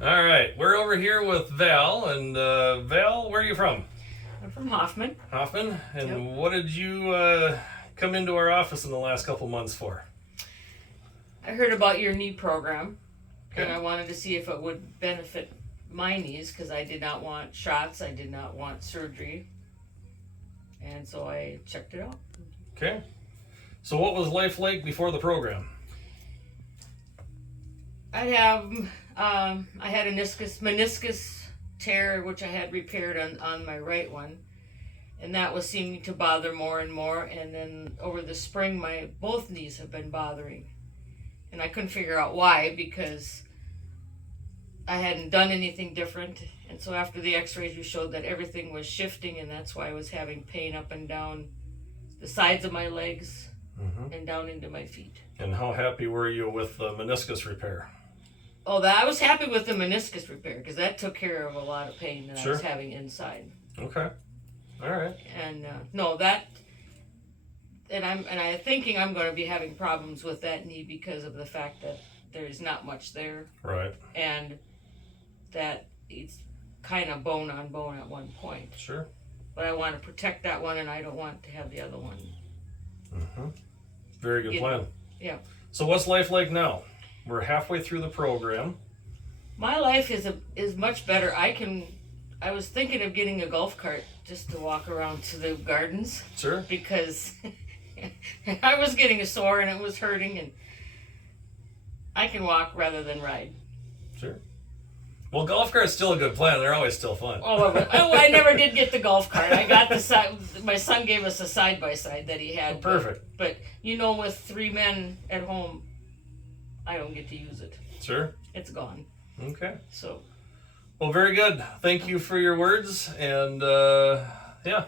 All right, we're over here with Val, and Val, where are you from? I'm from Hoffman. Hoffman. And Yep. what did you come into our office in the last couple months for? I heard about your knee program, Okay. and I wanted to see if it would benefit my knees because I did not want shots, I did not want surgery, and so I checked it out. Okay. So, what was life like before the program? I had a meniscus tear, which I had repaired on my right one, and that was seeming to bother more and more. And then over the spring, my both knees have been bothering, and I couldn't figure out why because I hadn't done anything different. And so after the X-rays, you showed that everything was shifting, and that's why I was having pain up and down the sides of my legs and down into my feet. And how happy were you with the meniscus repair? Oh, that I was happy with the meniscus repair because that took care of a lot of pain that I was Sure. having inside. Okay. All right. And no, that, and I'm thinking I'm going to be having problems with that knee because of the fact that there's not much there, Right. and that it's kind of bone on bone at one point. Sure. But I want to protect that one, and I don't want to have the other one. Very good plan. Yeah. So, what's life like now? We're halfway through the program. My life is much better. I was thinking of getting a golf cart just to walk around to the gardens Sure. because I was getting sore and it was hurting, and I can walk rather than ride. Sure. Well, golf cart's still a good plan. They're always still fun. I never did get the golf cart. I got the side. My son gave us a side by side that he had. Perfect. But with 3 men at home, I don't get to use it. Sure. It's gone. Okay. So. Well, very good. Thank you for your words. And yeah.